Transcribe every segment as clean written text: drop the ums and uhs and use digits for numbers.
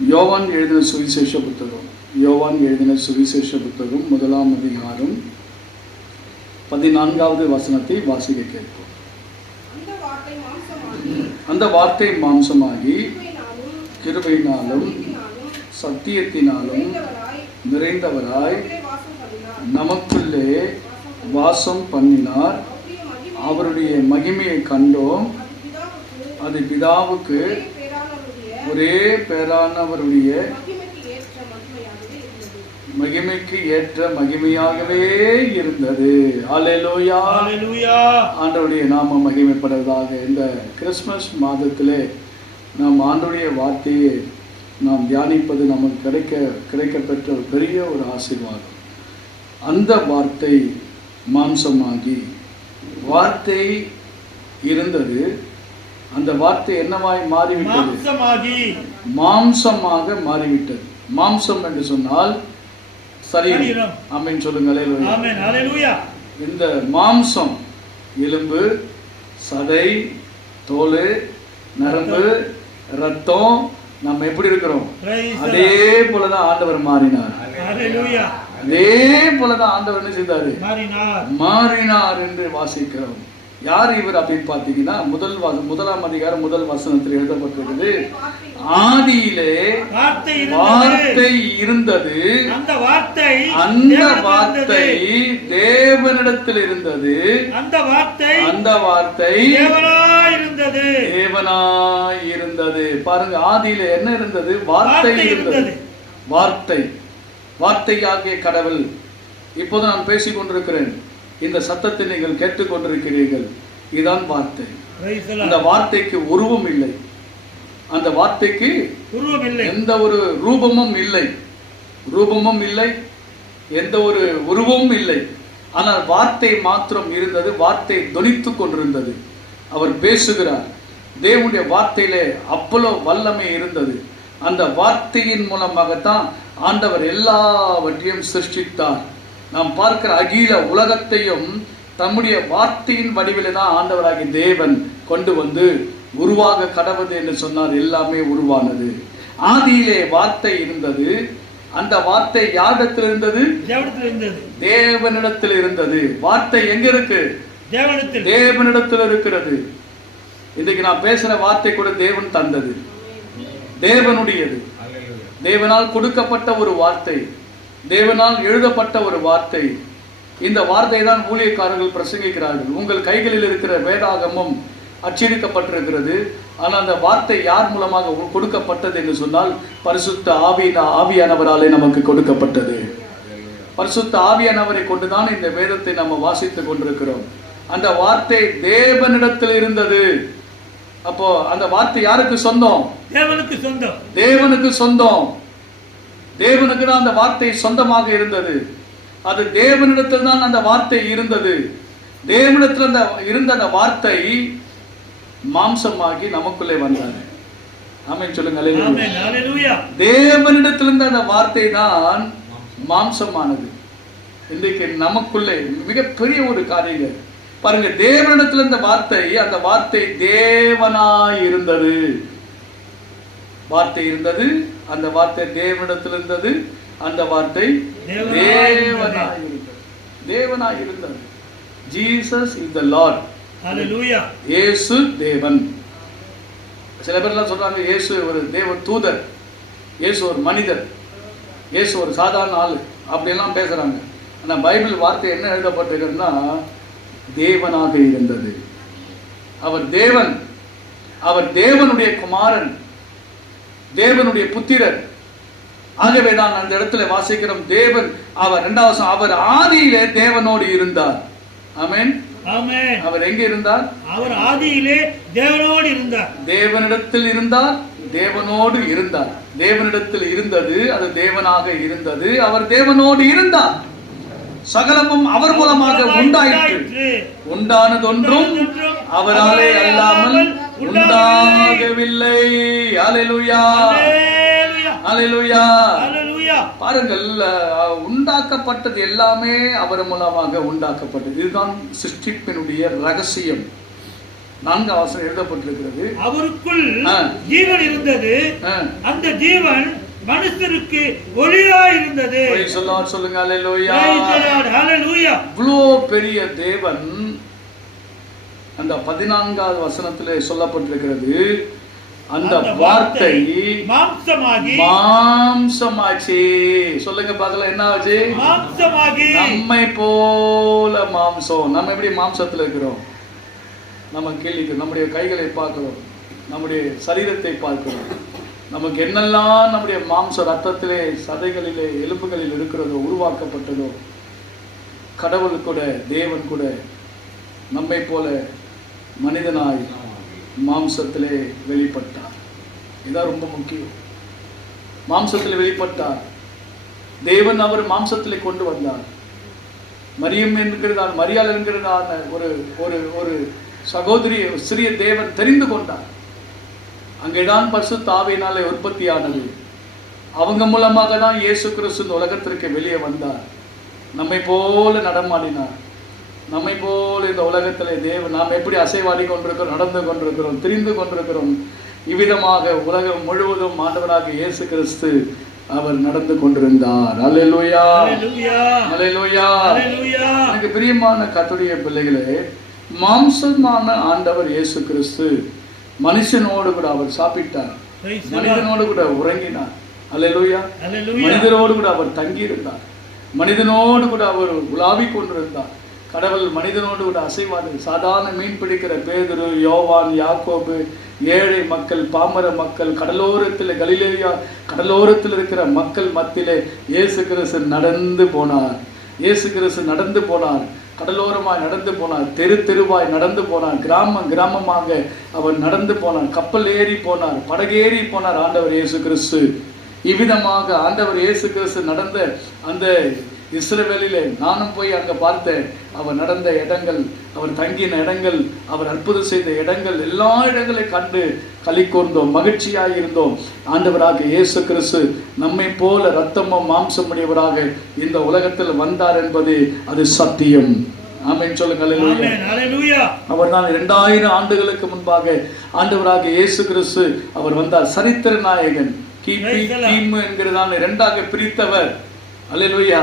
யோவான் எழுதின சுவிசேஷ புத்தகம், யோவான் எழுதின சுவிசேஷ புத்தகம் 1ஆம் அதிகாரம் 14வது வசனத்தை வாசிக்க கேட்போம். அந்த வார்த்தை மாம்சமாகி கிருபையினாலும் சத்தியத்தினாலும் நிறைந்தவராய் நமக்குள்ளே வாசம் பண்ணினார். அவருடைய மகிமையை கண்டோம். அது பிதாவுக்கு ஒரே பேரானவருடைய மகிமைக்கு ஏற்ற மகிமையாகவே இருந்தது. அல்லேலூயா, அல்லேலூயா. ஆண்டவருடைய நாம மகிமைப்படுவதாக. இந்த கிறிஸ்மஸ் மாதத்திலே நாம் ஆண்டவருடைய வார்த்தையை நாம் தியானிப்பது நமக்கு கிடைக்கப்பெற்ற ஒரு பெரிய ஒரு ஆசீர்வாதம். அந்த வார்த்தை மாம்சமாகி, வார்த்தை இருந்தது, அந்த வார்த்தை என்னவாய் மாறிவிட்டது? மாம்சமாக மாறிவிட்டது. மாம்சம் என்று சொன்னால் சரீரம். ஆமென் சொல்லுங்கள். ஆமென், ஹல்லேலூயா. இந்த மாம்சம் எலும்பு, சதை, தோல், நரம்பு, ரத்தம், நம்ம எப்படி இருக்கிறோம் அதே போலதான் ஆண்டவர் மாறினார். அதே போலதான் ஆண்டவர் என்ன செய்தாரு? மாறினார் என்று வாசிக்கிறோம். யார் இவர் அப்படின்னு பார்த்தீங்கன்னா, 1ஆம் அதிகாரம் 1 வசனத்தில் எழுதப்பட்டிருக்கிறது, ஆதியிலே வார்த்தை இருந்தது, அந்த வார்த்தை தேவனிடத்தில் இருந்தது, அந்த வார்த்தை தேவனாய் இருந்தது. பாருங்க, ஆதியிலே என்ன இருந்தது? வார்த்தை இருந்தது. வார்த்தையாகிய கடவுள். இப்போது நான் பேசிக் கொண்டிருக்கிறேன், இந்த சத்தத்தை நீங்கள் கேட்டுக்கொண்டிருக்கிறீர்கள். இதுதான் வார்த்தை. அந்த வார்த்தைக்கு உருவம் இல்லை, அந்த வார்த்தைக்கு எந்த ஒரு ரூபமும் இல்லை, எந்த ஒரு உருவமும் இல்லை. ஆனால் வார்த்தை மாத்திரம் இருந்தது. வார்த்தை தொனித்துக் கொண்டிருந்தது. அவர் பேசுகிறார். தேவனுடைய வார்த்தையிலே அவ்வளவு வல்லமை இருந்தது. அந்த வார்த்தையின் மூலமாகத்தான் ஆண்டவர் எல்லாவற்றையும் சிருஷ்டித்தார். நாம் பார்க்கிற அகில உலகத்தையும் தம்முடைய வார்த்தையின் வடிவிலே தான் ஆண்டவராகிய தேவன் கொண்டு வந்து உருவாக கடவுது என்று சொன்னார். எல்லாமே உருவானது. ஆதியிலே வார்த்தை இருந்தது. அந்த வார்த்தை யாரிடத்தில் இருந்தது? தேவனிடத்தில் இருந்தது. வார்த்தை எங்க இருக்கு? தேவனிடத்தில் இருக்கிறது. இன்றைக்கு நான் பேசுற வார்த்தை கூட தேவன் தந்தது, தேவனுடையது. தேவனால் கொடுக்கப்பட்ட ஒரு வார்த்தை, தேவனால் எழுதப்பட்ட ஒரு வார்த்தை. இந்த வார்த்தை தான் ஊழியக்காரர்கள் பிரசங்கிக்கிறார்கள். உங்கள் கைகளில் இருக்கிற வேதாகமும் அச்சடிக்கப்பட்டிருக்கிறது. ஆனால் அந்த வார்த்தை யார் மூலமாக கொடுக்கப்பட்டது என்று சொன்னால், பரிசுத்த ஆவியானவராலே நமக்கு கொடுக்கப்பட்டது. பரிசுத்த ஆவியானவரை கொண்டுதான் இந்த வேதத்தை நம்ம வாசித்துக் கொண்டிருக்கிறோம். அந்த வார்த்தை தேவனிடத்தில் இருந்தது. அப்போ அந்த வார்த்தை யாருக்கு சொந்தம்? தேவனுக்கு சொந்தம். தேவனுக்கு தான் அந்த வார்த்தை சொந்தமாக இருந்தது. அது தேவனிடத்தில் தான் அந்த வார்த்தை இருந்தது. தேவனிடத்தில் இருந்த அந்த வார்த்தை மாம்சமாகி நமக்குள்ளே வந்தார். ஆமென் சொல்லுங்க. அல்லேலூயா. தேவனிடத்தில் இருந்த அந்த வார்த்தை தான் மாம்சமானது. இன்றைக்கு நமக்குள்ளே மிகப்பெரிய ஒரு காரியம் பாருங்க. தேவனிடத்தில் இருந்த வார்த்தை, அந்த வார்த்தை தேவனாய் இருந்தது. வார்த்தை இருந்தது, அந்த வார்த்தை தேவனிடத்தில் இருந்தது, அந்த வார்த்தை தேவனாய் இருந்தது. Jesus is the Lord. Hallelujah. இயேசு தேவன். சில பேர் எல்லாம் சொல்றாங்க, இயேசு ஒரு தேவ தூதர், இயேசு ஒரு மனிதர், இயேசு ஒரு சாதாரண ஆளு, அப்படி எல்லாம் பேசுறாங்க. ஆனா பைபிள் வார்த்தை என்ன எழுதப்பட்டிருக்குன்னா, தேவனாக இருந்தது. அவர் தேவன், அவர் தேவனுடைய குமாரன், தேவனுடைய புத்திரர். ஆகவே தான் அந்த இடத்துல வாசிக்கிறோம், தேவன் அவர் 2வது அவர் ஆதியிலே தேவனோடு இருந்தார். ஆமென். அவர் எங்க இருந்தார்? அவர் ஆதியிலே தேவனோடு இருந்தார். தேவனிடத்தில் இருந்தார், தேவனோடு இருந்தார். தேவனிடத்தில் இருந்தது, அது தேவனாக இருந்தது. அவர் தேவனோடு இருந்தார். சகலமும் அவர் மூலமாக உண்டாயிற்று. உண்டானதொன்றும் அவராலே அல்லாமல் உண்டாகவில்லை. அல்லேலூயா, அல்லேலூயா. பாருங்கள், உண்டாக்கப்பட்டது எல்லாமே அவர் மூலமாக உண்டாக்கப்பட்டது. இதுதான் சிருஷ்டிப்பினுடைய ரகசியம். 4ஆம் வசனம் எழுதப்பட்டிருக்கிறது, அவருக்குள் ஜீவன் இருந்தது, அந்த ஜீவன் மனுஷருக்கு ஒளியாய் இருந்தது. சொல்லுங்க அல்லேலூயா. இவ்வளோ பெரிய தேவன் அந்த 14ஆவது வசனத்திலே சொல்லப்பட்டிருக்கிறது, அந்த வார்த்தை மாம்சமாச்சு. சொல்லுங்க பார்க்கலாம், என்ன ஆச்சு? மாம்சமாகி. நம்மை போல மாம்சம். நம்ம எப்படி மாம்சத்தில் இருக்கிறோம்? நம்ம கேள்விக்கு நம்முடைய கைகளை பார்க்கிறோம், நம்முடைய சரீரத்தை பார்க்கிறோம். நமக்கு என்னெல்லாம் நம்முடைய மாம்ச ரத்தத்திலே, சதைகளிலே, எலும்புகளில் இருக்கிறதோ, உருவாக்கப்பட்டதோ, கடவுள் கூட, தேவன் கூட நம்மை போல மனிதனாய் மாம்சத்திலே வெளிப்பட்டார். இதான் ரொம்ப முக்கியம். மாம்சத்தில் வெளிப்பட்டார். தேவன் அவர் மாம்சத்திலே கொண்டு வந்தார். மரியம் என்கிறதான, மரியாள் என்கிறதான ஒரு ஒரு ஒரு சகோதரி, சிறிய தேவன் தெரிந்து கொண்டார். அங்கேதான் பரிசுத்த ஆவியினாலே உற்பத்தியானது. அவங்க மூலமாக தான் இயேசு கிறிஸ்து இந்த உலகத்திற்கு வெளியே வந்தார். நம்மை போல நடமாடினார். நம்மை போல இந்த உலகத்திலே தேவன் நாம் எப்படி அசைவாடி கொண்டிருக்கிறோம், நடந்து கொண்டிருக்கிறோம், திரிந்து கொண்டிருக்கிறோம், இவ்விதமாக உலகம் முழுவதும் ஆண்டவராக இயேசு கிறிஸ்து அவர் நடந்து கொண்டிருந்தார். அல்லேலூயா, அல்லேலூயா. எனக்கு பிரியமான கர்த்தருடைய பிள்ளைகளே, மாம்சமான ஆண்டவர் இயேசு கிறிஸ்து மனுஷனோடு கூட அவர் சாப்பிட்டார், மனிதனோடு கூட உறங்கினார். அல்லேலூயா. மனிதனோடு கூட அவர் தங்கியிருந்தார், மனிதனோடு கூட அவர் உலாவிக் கொண்டிருந்தார். கடவுள் மனிதனோடு கூட அசைவாடு. சாதாரண மீன் பிடிக்கிற பேதுரு, யோவான், யாக்கோபு, ஏழை மக்கள், பாமர மக்கள், கடலோரத்தில், கலிலேயா கடலோரத்தில் இருக்கிற மக்கள் மத்தியிலே இயேசு கிறிஸ்து நடந்து போனார். இயேசு கிறிஸ்து நடந்து போனார், கடலோரமாய் நடந்து போனார், தெரு தெருவாய் நடந்து போனார், கிராமம் கிராமமாக அவர் நடந்து போனார், கப்பல் ஏறி போனார், படகேறி போனார் ஆண்டவர் இயேசு கிறிஸ்து. இவ்விதமாக ஆண்டவர் இயேசு கிறிஸ்து நடந்த அந்த இஸ்ரவேலிலே நானும் போய் அங்கே பார்த்தேன். அவர் நடந்த இடங்கள், அவர் தங்கின இடங்கள், அவர் அற்புதம் செய்த இடங்கள், எல்லா இடங்களையும் கண்டு களி கூர்ந்தோம், மகிழ்ச்சியாக இருந்தோம். ஆண்டவராக இயேசு கிறிஸ்து நம்மை போல இரத்தமும் மாம்சமுடையவராக இந்த உலகத்தில் வந்தார் என்பது அது சத்தியம். ஆமென் சொல்லுங்கள். அவர் தான் 2000 ஆண்டுகளுக்கு முன்பாக ஆண்டவராக இயேசு கிறிஸ்து அவர் வந்தார். சரித்திர நாயகன். கிபி கிமு என்கிறதான 2ஆக பிரித்தவர். அல்லேலூயா.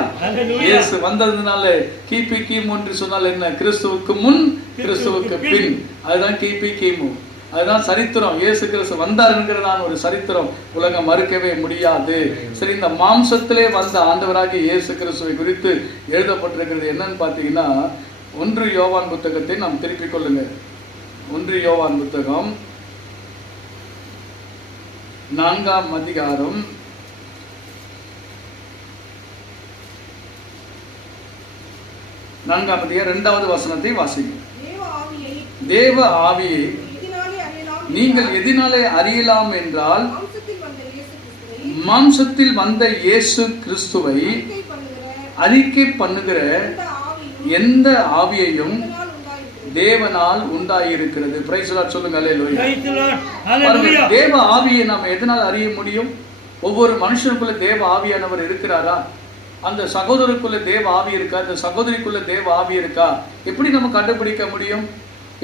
இயேசு வந்ததுனால கிபி கிமு என்று சொன்னால் என்ன? கிறிஸ்துவுக்கு முன், கிறிஸ்துவுக்கு பின். அதுதான் கிபி கிமு. அதுதான் சரித்திரம். இயேசு கிறிஸ்து வந்தார் என்கிறதான ஒரு சரித்திரம் உலகம் மறுக்கவே முடியாது. சரி, இந்த மாம்சத்திலே வந்த ஆண்டவராகிய இயேசு கிறிஸ்துவை குறித்து எழுதப்பட்டிருக்கிறது என்னன்னு பார்த்தீங்கன்னா, 1 யோவான் புத்தகத்தை நாம் திருப்பிக் கொள்ளுங்க. 1 யோவான் புத்தகம் 4ஆம் அதிகாரம் 2வது வசனத்தை வாசிங்க. தேவ ஆவியை நீங்கள் எதினாலே அறியலாம் என்றால், மாம்சத்தில் வந்த இயேசு கிறிஸ்துவை அறிக்கை பண்ணுகிற எந்த ஆவியையும் தேவனால் உண்டாயிருக்கிறது. பிரைஸ் தி லார்ட் சொல்லுங்க. அல்லேலூயா. தேவ ஆவியை நாம் எதனால் அறிய முடியும்? ஒவ்வொரு மனுஷனுக்குள்ள தேவ ஆவியானவர் இருக்கிறாரா? அந்த சகோதரருக்குள்ள தேவ ஆவி இருக்கா? அந்த சகோதரிக்குள்ள தேவ ஆவி இருக்கா? எப்படி நம்ம கண்டுபிடிக்க முடியும்?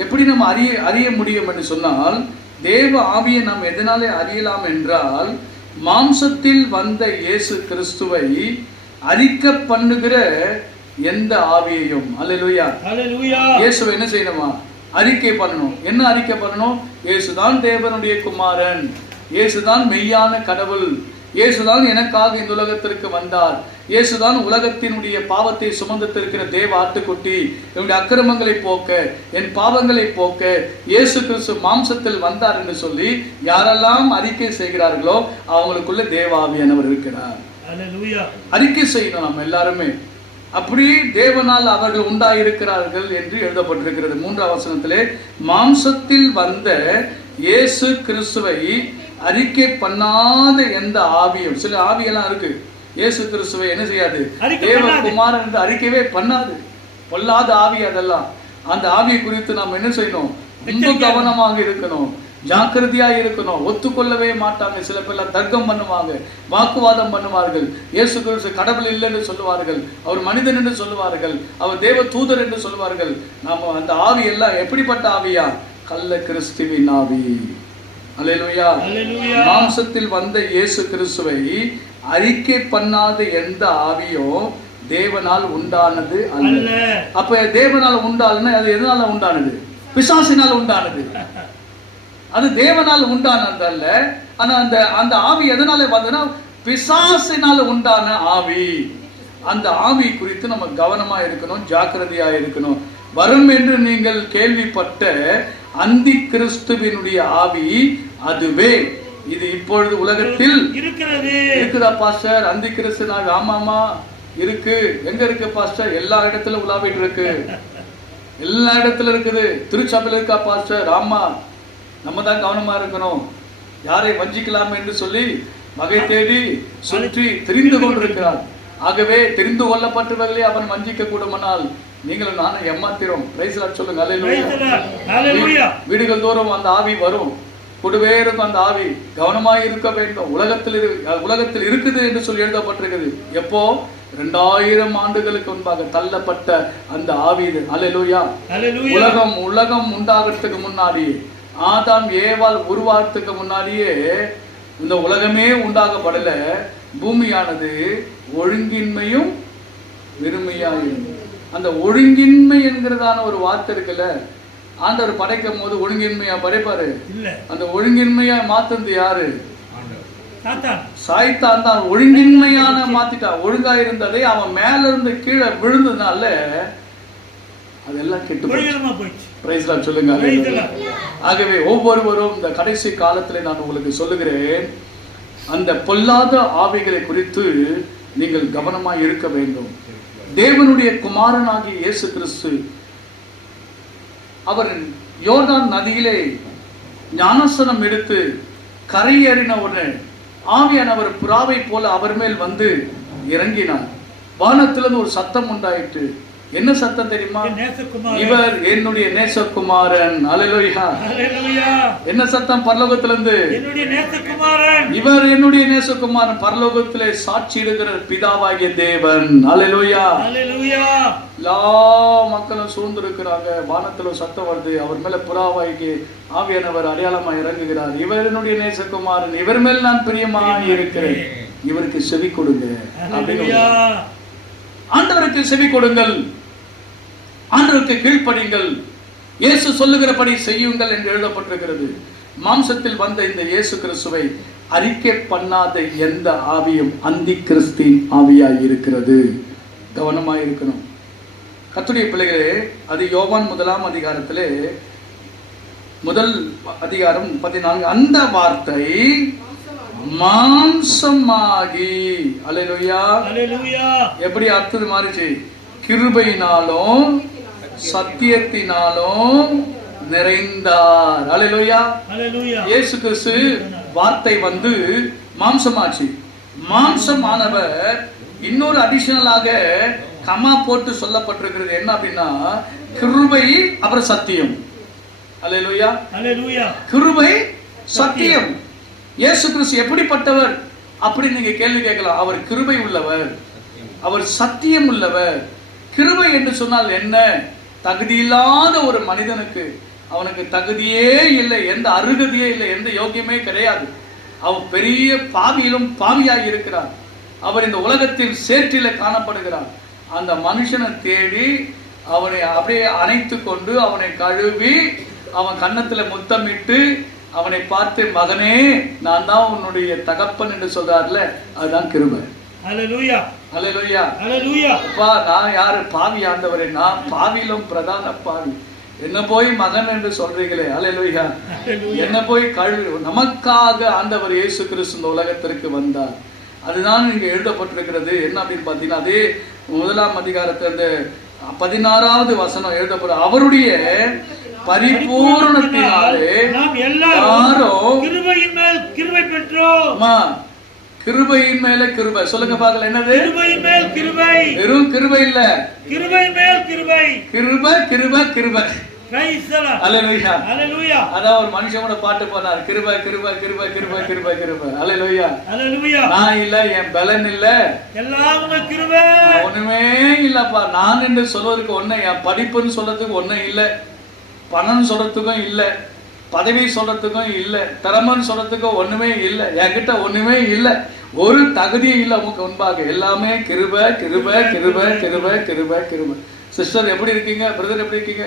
எப்படி நம்ம அறிய முடியும் என்று சொன்னால், தேவ ஆவியை நாம் எதனாலே அறியலாம் என்றால், மாம்சத்தில் வந்த இயேசு கிறிஸ்துவை அறிக்கை பண்ணுகிற எந்த ஆவியையும். அல்லேலூயா. இயேசுவை என்ன செய்யணுமா? அறிக்கை பண்ணணும். என்ன அறிக்கை பண்ணணும்? இயேசுதான் தேவனுடைய குமாரன், இயேசுதான் மெய்யான கடவுள், இயேசுதான் எனக்காக இந்த உலகத்திற்கு வந்தார், இயேசுதான் உலகத்தினுடைய பாவத்தை சுமந்திருக்கிற தேவ ஆட்டுக்குட்டி, என்னுடைய அக்கிரமங்களை போக்க, என் பாவங்களை போக்க இயேசு கிறிஸ்து மாம்சத்தில் வந்தார் என்று சொல்லி யாரெல்லாம் அறிக்கை செய்கிறார்களோ அவங்களுக்குள்ள தேவ ஆவியானவர் இருக்கிறார். அறிக்கை செய்யணும் நம்ம எல்லாருமே. அப்படி தேவனால் அவர்கள் உண்டாயிருக்கிறார்கள் என்று எழுதப்பட்டிருக்கிறது. 3ஆம் வசனத்திலே, மாம்சத்தில் வந்த இயேசு கிறிஸ்துவை அறிக்கை பண்ணாத எந்த ஆவியும், சில ஆவியெல்லாம் இருக்கு, இயேசு கிறிஸ்துவை என்ன செய்யாது? தேவகுமாரன் என்று அறிக்கையே பண்ணாது. பொல்லாத ஆவி அதெல்லாம். அந்த ஆவியை குறித்து நாம் என்ன செய்யணும்? ரொம்ப கவனமாக இருக்கணும், ஜாக்கிரதையா இருக்கணும். ஒத்துக்கொள்ளவே மாட்டாங்க. சில பேர் தர்க்கம் பண்ணுவாங்க, வாக்குவாதம் பண்ணுவார்கள். இயேசு கிறிஸ்து கடவுள் இல்லை என்று சொல்லுவார்கள், அவர் மனிதன் என்று சொல்லுவார்கள், அவர் தேவ தூதர் என்று சொல்லுவார்கள். நாம அந்த ஆவி எல்லாம் எப்படிப்பட்ட ஆவியா? கள்ள கிறிஸ்துவின் ஆவி. அல்லேலூயா. மாம்சத்தில் வந்த இயேசு கிறிஸ்துவை அறிக்கை பண்ணாத எந்த ஆவியும் தேவனால் உண்டானது அல்ல. அப்ப தேவனால் உண்டானது அது எதனால உண்டானது? பிசாசினால் உண்டானது. அது தேவனால் உண்டானது அல்ல. ஆனா அந்த ஆவி எதனால வந்ததுன்னா பிசாசினால் உண்டான ஆவி. அந்த ஆவி குறித்து நம்ம கவனமா இருக்கணும், ஜாக்கிரதையா இருக்கணும். வரும் என்று நீங்கள் கேள்விப்பட்ட அந்தி கிறிஸ்துவினுடைய ஆவி அதுவே. இது இப்பொழுது உலகத்தில் இருக்குதா பாஸ்டர்? அந்தி கிறிஸ்து ஆவி? ஆமாமா இருக்கு. எங்க இருக்கு பாஸ்டர்? எல்லா இடத்துல உலாவிட்டு இருக்கு, எல்லா இடத்துல இருக்குது. திருச்சபையில் இருக்கா பாஸ்டர்? ஆமா. நம்ம தான் கவனமா இருக்கணும். யாரை வஞ்சிக்கலாம் என்று சொல்லி வகை தேடி சுற்றி தெரிந்து கொண்டிருக்கிறார். ஆகவே தெரிந்து கொள்ளப்பட்டவர்களே அவன் வஞ்சிக்க கூடுமானால் நீங்களும் நானும் ஏமாத்திரோம். பிரைஸ் லார்ட் சொல்லுங்க. அல்லேலூயா. வீடுகள் தோறும் அந்த ஆவி வரும், கூடவே இருக்கும் அந்த ஆவி. கவனமாய் இருக்க வேண்டும். உலகத்தில் இருக்குது என்று சொல்லி எழுதப்பட்டிருக்குது. எப்போ? 2000 ஆண்டுகளுக்கு முன்பாக தள்ளப்பட்ட அந்த ஆவி இது. அல்லேலூயா. உலகம் உண்டாகிறதுக்கு முன்னாடியே, ஆதாம் ஏவாள் உருவாகிறதுக்கு முன்னாடியே இந்த உலகமே உண்டாகப்படல. பூமியானது ஒழுங்கின்மையும் வெறுமையாயும். அந்த ஒழுங்கின்மை என்கிறதான ஒரு வார்த்தை இருக்குல்ல, ஆண்டவர் படைக்கும் போது ஒழுங்கின்மையா படைப்பாரு? அந்த ஒழுங்கின்மையா மாத்துறது யாரு? சாய்தான் தான் ஒழுங்கின்மையான மாத்திட்டா. ஒழுங்கா இருந்ததை அவன் மேல இருந்து கீழே விழுந்ததுனால அதெல்லாம் கெட்டு போயிடுச்சு. பிரைஸ் லார்ட் சொல்லுங்க. ஆகவே ஒவ்வொருவரும் இந்த கடைசி காலத்துல நான் உங்களுக்கு சொல்லுகிறேன், அந்த பொல்லாத ஆவிகளை குறித்து நீங்கள் கவனமா இருக்க வேண்டும். தேவனுடைய குமாரனாகிய இயேசு கிறிஸ்து அவர் யோர்தான் நதியிலே ஞானஸ்நானம் எடுத்து கரையேறின உடனே ஆவியானவர் புறாவை போல அவர் மேல் வந்து இறங்கினார். வானத்திலிருந்து ஒரு சத்தம் உண்டாயிற்று. என்ன சத்தம் தெரியுமா? இவர் என்னுடைய நேசகுமாரன். அல்லேலூயா. என்ன சத்தம்? பரலோகத்திலிருந்து இவர் என்னுடைய நேசகுமாரன். பரலோகத்திலே சாட்சியிடுகிற பிதாவாகிய தேவன். அல்லேலூயா. எல்லா மக்களும் சூழ்ந்திருக்கிறாங்க. வானத்துல சத்தம் வருது. அவர் மேல புறாவாகி ஆவியானவர் அடையாளமா இறங்குகிறார். இவர் என்னுடைய நேசகுமாரன், இவர் மேல் நான் பிரியமாக இருக்கிறேன், இவருக்கு செவி கொடுங்க அப்படின்னு. ஆண்டவருக்கு செவி கொடுங்கள், ஆண்டவருக்கு கீழ்ப்படிங்கள், இயேசு சொல்லுகிறபடி செய்யுங்கள் என்று எழுதப்பட்டிருக்கிறது. மாம்சத்தில் வந்த இந்த இயேசு கிறிஸ்துவை அறிக்கை பண்ணாத எந்த ஆவியும் அந்தி கிறிஸ்தின் ஆவியாய் இருக்கிறது. கவனமாய் இருக்கணும் கர்த்தருடைய பிள்ளைகளே. அது யோவான் 1ஆம் அதிகாரத்திலே 1 அதிகாரம் 14. அந்த வார்த்தை மாம்சமாகி. அல்லேலூயா. எப்படி அர்த்தம் மாறிச்சு? கிருபையினாலும் சத்தியத்தினாலும் நிறைந்தார். அல்லேலூயா. இயேசு கிறிஸ்து வார்த்தை வந்து மாம்சமாச்சு. மாம்சமானவர் இன்னொரு அடிஷனலாக கமா போட்டு சொல்லப்பட்டிருக்கிறது. என்ன அப்படின்னா கிருபை அப்புறம் சத்தியம். அல்லேலூயா. கிருபை சத்தியம். இயேசு கிறிஸ்து எப்படிப்பட்டவர் அப்படி நீங்க கேள்வி கேட்கலாம். அவர் கிருபை உள்ளவர், அவர் சத்தியம் உள்ளவர். கிருபை என்று சொன்னால் என்ன? தகுதி இல்லாத ஒரு மனிதனுக்கு, அவனுக்கு தகுதியே இல்லை, எந்த அருகதையே இல்லை, எந்த யோகியமே கிடையாது. அவன் பெரிய பாவியிலும் பாவியாய் இருக்கிறார். அவர் இந்த உலகத்தில் சேற்றில காணப்படுகிறார். அந்த மனுஷனை தேடி அவனை அப்படியே அணைத்து கொண்டு அவனை கழுவி அவன் கன்னத்துல முத்தமிட்டு அவனை பார்த்து, மகனே நான் தான் உன்னுடைய தகப்பன் என்று சொல்றாருல, அதுதான் கிருபை. அல்லேலூயா. அல்லேலூயா. அல்லேலூயா. அப்பா நான் யாரு? பாவி ஆண்டவரே, நான் பாவியிலும் பிரதான பாவி. என்ன போய் மகன் என்று சொல்றீங்களே. அல்லேலூயா. என்ன போய் கழுவி. நமக்காக ஆண்டவர் இயேசு கிறிஸ்து இந்த உலகத்திற்கு வந்தார். அதுதான் இங்க எழுதப்பட்டிருக்கிறது. என்ன அப்படின்னு பாத்தீங்கன்னா, அதே 1ஆம் அதிகாரத்துல அந்த 16வது வசனம் எழுதப்படும். அவருடைய பரிபூரணத்தினாலே நாம் எல்லாரும் கிருபையின் மேல் கிருபை பெற்றோம். கிருபையின் மேல கிருபை. சொல்லுங்க பார்க்கல, என்னது? கிருபையின் மேல் கிருபை. வெறும் கிருபை இல்ல, கிருபை மேல் கிருபை. கிருபை கிருபை கிருபை. அல்லேலூயா. அல்லேலூயா. அதான் ஒரு மனுஷனோட பாட்டு போனார், கிருபை கிருபை கிருபை கிருபை கிருபை கிருபை. அல்லேலூயா. அல்லேலூயா. நான் இல்ல, என் பலன் இல்ல, எல்லாமே கிருபை. ஒண்ணுமே இல்லப்பா. நான் என்று சொல்வதற்கு ஒண்ணு, என் படிப்புன்னு சொல்றதுக்கு ஒண்ணு இல்ல. பணம் சொல்றதுக்கும் இல்லை, பதவி சொல்றதுக்கும் இல்லை, திறமைன்னு சொல்றதுக்கும் ஒண்ணுமே இல்லை, என்கிட்ட ஒண்ணுமே இல்லை, ஒரு தகுதியும் இல்லை உமக்கு முன்பாக. எல்லாமே கிருபை கிருபை கிருபை கிருபை கிருபை கிருபை. சிஸ்டர் எப்படி இருக்கீங்க? பிரதர் எப்படி இருக்கீங்க?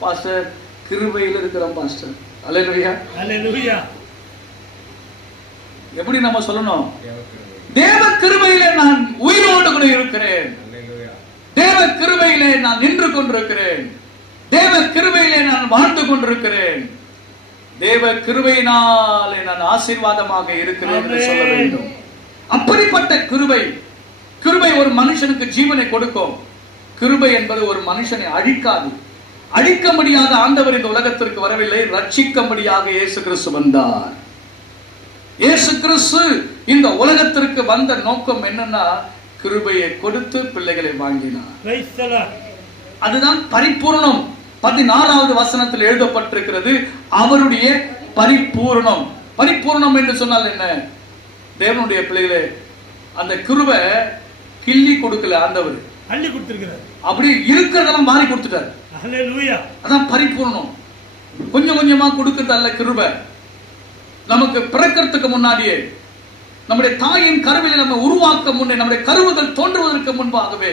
பாஸ்டர் கிருபையில் இருக்கிறோம் பாஸ்டர். அல்லேலூயா அல்லேலூயா. எப்படி நம்ம சொல்லணும்? தேவ கிருபையிலே நான் உயிரோடு கூட இருக்கிறேன், தேவ கிருபையிலே நான் நின்று கொண்டிருக்கிறேன், தேவ கிருபையிலே நான் வாழ்ந்து கொண்டிருக்கிறேன், தேவ கிருபையினாலே நான் ஆசீர்வாதமாக இருக்கிறேன் என்று சொல்ல வேண்டும். அப்படிப்பட்ட கிருபை, கிருபை ஒரு மனுஷனுக்கு ஜீவனை கொடுக்கும். கிருபை என்பது ஒரு மனுஷனை அழிக்காது. அழிக்க முடியாத ஆண்டவர் இந்த உலகத்திற்கு வரவில்லை, ரட்சிக்கும்படியாக இயேசு கிறிஸ்து வந்தார். இயேசு கிறிஸ்து இந்த உலகத்திற்கு வந்த நோக்கம் என்னன்னா, கிருபையை கொடுத்து பிள்ளைகளை வாங்கினார். அதுதான் பரிபூர்ணம். 16வது வசனத்தில் எழுதப்பட்டிருக்கிறது, அவருடைய பரிபூர்ணம். பரிபூர்ணம் என்று சொன்னால் என்ன? தேவனுடைய பிள்ளைகளே, அந்த கிருபை கிள்ளி கொடுக்கல, ஆண்டவர் அள்ளி கொடுத்திருக்கிறார். அப்படி இருக்கிறதெல்லாம் மாறி கொடுத்துட்டார். அல்லேலூயா. அதான் பரிபூர்ணம். கொஞ்சம் கொஞ்சமா கொடுக்கிறது அல்ல கிருபை. நமக்கு பிறக்கிறதுக்கு முன்னாடியே, நம்முடைய தாயின் கருவிலே நம்ம உருவாக்க முன்னே, நம்முடைய கருவுகள் தோன்றுவதற்கு முன்பாகவே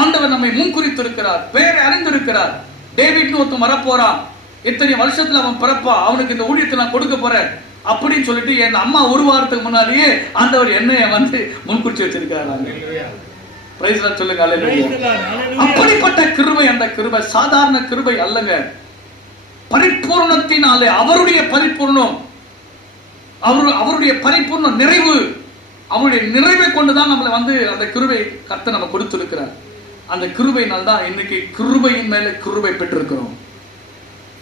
ஆண்டவர் நம்மை முன்குறித்திருக்கிறார், பேரை அறிந்திருக்கிறார். டேவிட்னு ஒருத்தன் வரப்போறான், இத்தனை வருஷத்துல அவன் பிறப்பா, அவனுக்கு இந்த ஊழியத்தை நான் கொடுக்க போறேன் அப்படின்னு சொல்லிட்டு என் அம்மா உருவாகிறதுக்கு முன்னாடியே ஆண்டவர் என்னைய வந்து முன்குறிச்சு வச்சிருக்கிறார். சொல்லுங்க. அப்படிப்பட்ட கிருபை, அந்த கிருபை சாதாரண கிருபை அல்லங்க. பரிபூர்ணத்தினாலே, அவருடைய பரிபூர்ணம், அவருடைய பரிபூர்ண நிறைவு, அவருடைய நிறைவை கொண்டுதான் நம்மளை வந்து அந்த கிருபை கர்த்தர் நம்ம கொடுத்திருக்கிறார். அந்த கிருபையினால் தான் இன்னைக்கு கிருபையின் மேலே கிருபை பெற்றிருக்கிறோம்.